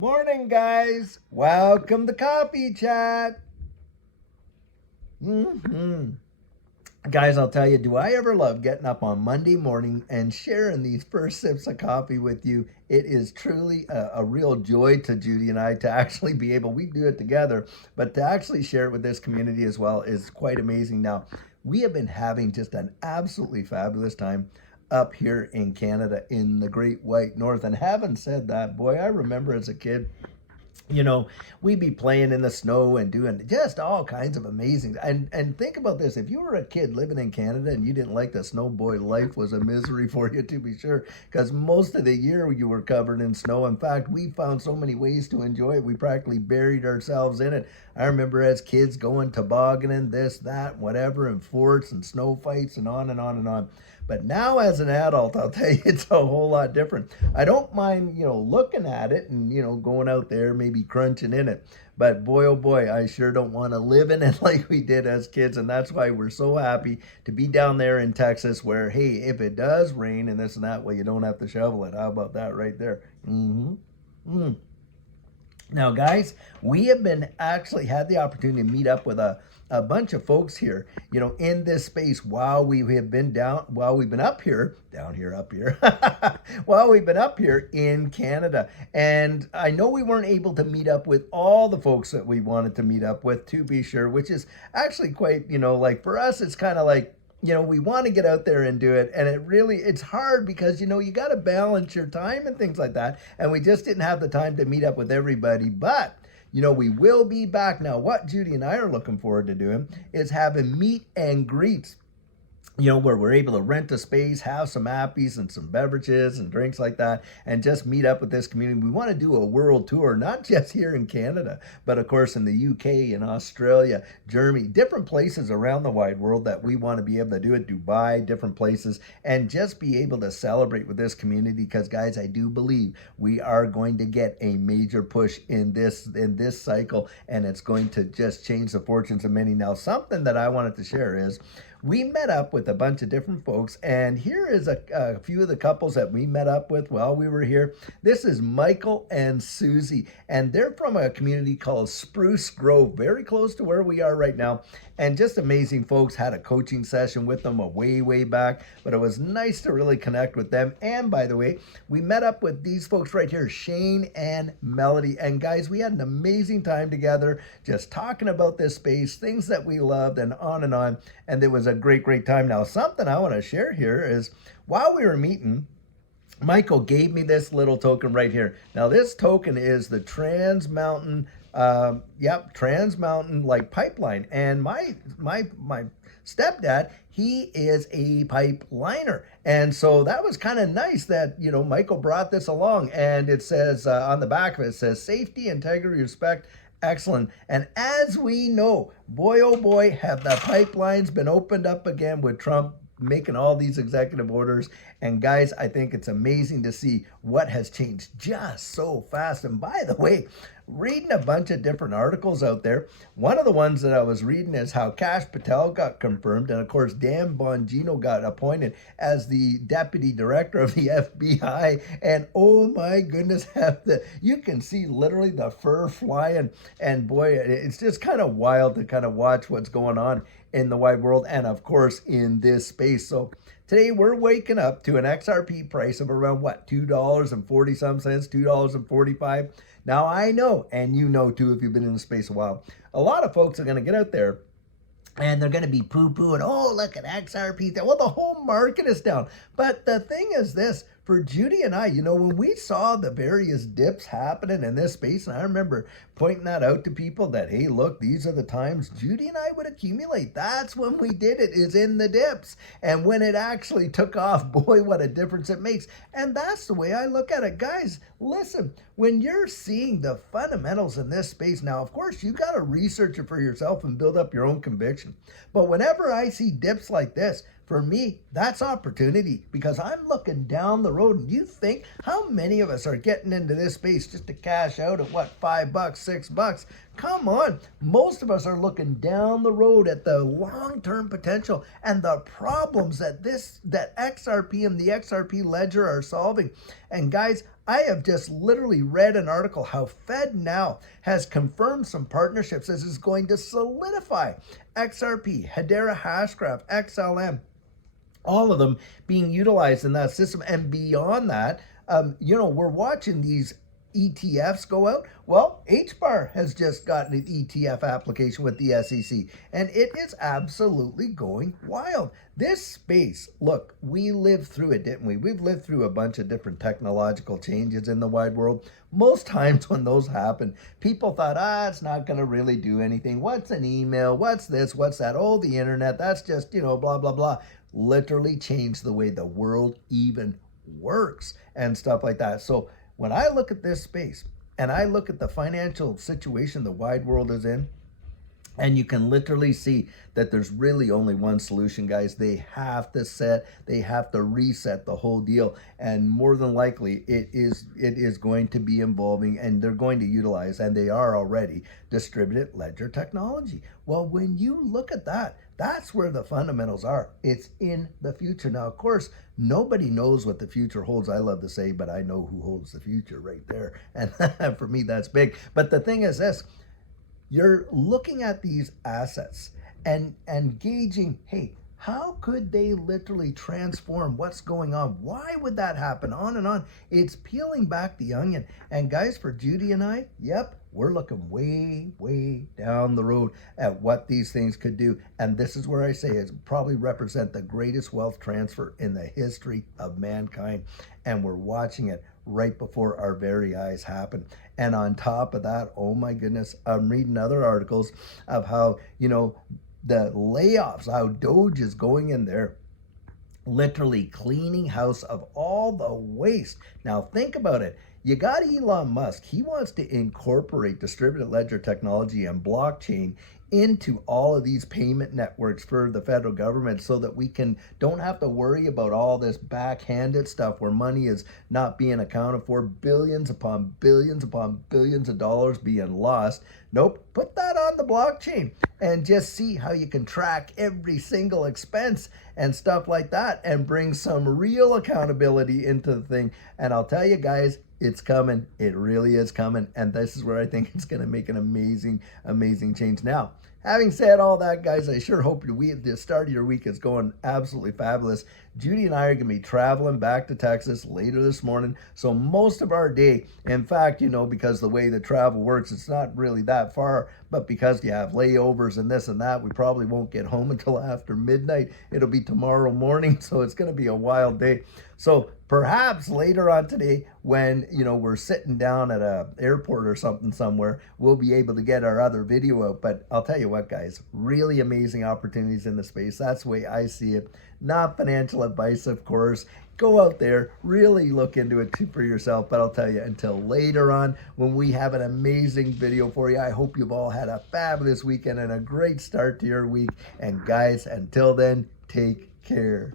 Morning, guys. Welcome to Coffee Chat. Guys, I'll tell you, do I ever love getting up on Monday morning and sharing these first sips of coffee with you? It is truly a real joy to Judy and I to actually be able, we do it together, but to actually share it with this community as well is quite amazing. Now, we have been having just an absolutely fabulous time up here in Canada in the Great White North. And having said that, boy, I remember as a kid, you know, we'd be playing in the snow and doing just all kinds of amazing. And think about this: if you were a kid living in Canada and you didn't like the snow, boy, life was a misery for you, to be sure, because most of the year you were covered in snow. In fact, we found so many ways to enjoy it. We practically buried ourselves in it. I remember as kids going tobogganing, this, that, whatever, and forts and snow fights and on and on and on. But now as an adult, I'll tell you, it's a whole lot different. I don't mind, looking at it and, going out there, maybe crunching in it. But boy, oh boy, I sure don't want to live in it like we did as kids. And that's why we're so happy to be down there in Texas where, hey, if it does rain and this and that, well, you don't have to shovel it. How about that right there? Now, guys, we have been actually had the opportunity to meet up with a bunch of folks here, in this space while we have been while we've been up here, while we've been up here in Canada. And I know we weren't able to meet up with all the folks that we wanted to meet up with, to be sure, which is actually quite, like for us, it's kind of like, we want to get out there and do it. And it's hard because, you got to balance your time and things like that. And we just didn't have the time to meet up with everybody. But, we will be back. Now, what Judy and I are looking forward to doing is having meet and greets, where we're able to rent a space, have some appies and some beverages and drinks like that, and just meet up with this community. We want to do a world tour, not just here in Canada, but of course in the UK and Australia, Germany, different places around the wide world that we want to be able to do it, Dubai, different places, and just be able to celebrate with this community. Because guys, I do believe we are going to get a major push in this cycle, and it's going to just change the fortunes of many. Now, something that I wanted to share is we met up with a bunch of different folks, and here is a few of the couples that we met up with while we were here. This is Michael and Susie, and they're from a community called Spruce Grove, very close to where we are right now. And just amazing folks. Had a coaching session with them way back, but it was nice to really connect with them. And by the way, we met up with these folks right here, Shane and Melody. And guys, we had an amazing time together, just talking about this space, things that we loved, and on and on. And it was a great time. Now, something I want to share here is while we were meeting, Michael gave me this little token right here. Now, this token is the Trans Mountain like pipeline. And my stepdad, he is a pipeliner. And so that was kind of nice that, Michael brought this along. And it says on the back of it, says safety, integrity, respect, excellent. And as we know, boy, oh boy, have the pipelines been opened up again with Trump making all these executive orders. And guys, I think it's amazing to see what has changed just so fast. And by the way, reading a bunch of different articles out there, one of the ones that I was reading is how Kash Patel got confirmed, and of course Dan Bongino got appointed as the deputy director of the FBI. And oh my goodness, you can see literally the fur flying. And boy, it's just kind of wild to kind of watch what's going on in the wide world, and of course in this space. So today we're waking up to an XRP price of around what, $2.40 some cents, $2.45. Now I know, and you know too if you've been in the space a while, a lot of folks are going to get out there and they're going to be poo-pooing, oh, look at XRP. Well, the whole market is down. But the thing is this, for Judy and I, when we saw the various dips happening in this space, and I remember pointing that out to people that, hey, look, these are the times Judy and I would accumulate. That's when we did it, is in the dips. And when it actually took off, boy, what a difference it makes. And that's the way I look at it. Guys, listen, when you're seeing the fundamentals in this space, now, of course, you got to research it for yourself and build up your own conviction. But whenever I see dips like this, for me, that's opportunity, because I'm looking down the road. And you think how many of us are getting into this space just to cash out at what, $5, $6? Come on. Most of us are looking down the road at the long-term potential and the problems that XRP and the XRP ledger are solving. And guys, I have just literally read an article how FedNow has confirmed some partnerships. This is going to solidify XRP, Hedera Hashgraph, XLM, all of them being utilized in that system. And beyond that, we're watching these ETFs go out. Well, HBAR has just gotten an ETF application with the SEC, and it is absolutely going wild. This space, look, we lived through it, didn't we? We've lived through a bunch of different technological changes in the wide world. Most times when those happen, people thought, it's not going to really do anything. What's an email? What's this? What's that? Oh, the internet. That's just, blah, blah, blah. Literally changed the way the world even works and stuff like that. So when I look at this space and I look at the financial situation the wide world is in, and you can literally see that there's really only one solution, guys. They have to reset the whole deal. And more than likely, it is going to be involving, and they're going to utilize, and they are already, distributed ledger technology. Well, when you look at that, that's where the fundamentals are. It's in the future. Now, of course, nobody knows what the future holds. I love to say, but I know who holds the future right there. And for me, that's big. But the thing is this. You're looking at these assets and gauging, hey, how could they literally transform what's going on? Why would that happen? On and on. It's peeling back the onion. And guys, for Judy and I, yep, we're looking way, way down the road at what these things could do. And this is where I say it probably represent the greatest wealth transfer in the history of mankind. And we're watching it right before our very eyes happen. And on top of that, oh my goodness, I'm reading other articles of how, the layoffs, how Doge is going in there, literally cleaning house of all the waste. Now think about it. You got Elon Musk. He wants to incorporate distributed ledger technology and blockchain into all of these payment networks for the federal government so that we don't have to worry about all this backhanded stuff where money is not being accounted for, billions upon billions of dollars being lost. Nope, put that on the blockchain and just see how you can track every single expense and stuff like that and bring some real accountability into the thing. And I'll tell you guys, it's coming. It really is coming. And this is where I think it's going to make an amazing, amazing change. Now, having said all that, guys, I sure hope the start of your week is going absolutely fabulous. Judy and I are going to be traveling back to Texas later this morning. So most of our day, in fact, because the way the travel works, it's not really that far. But because you have layovers and this and that, we probably won't get home until after midnight. It'll be tomorrow morning. So it's going to be a wild day. So perhaps later on today, when we're sitting down at a airport or something somewhere, we'll be able to get our other video out. But I'll tell you what, guys, really amazing opportunities in the space. That's the way I see it. Not financial advice, of course. Go out there, really look into it for yourself. But I'll tell you, until later on, when we have an amazing video for you, I hope you've all had a fabulous weekend and a great start to your week. And guys, until then, take care.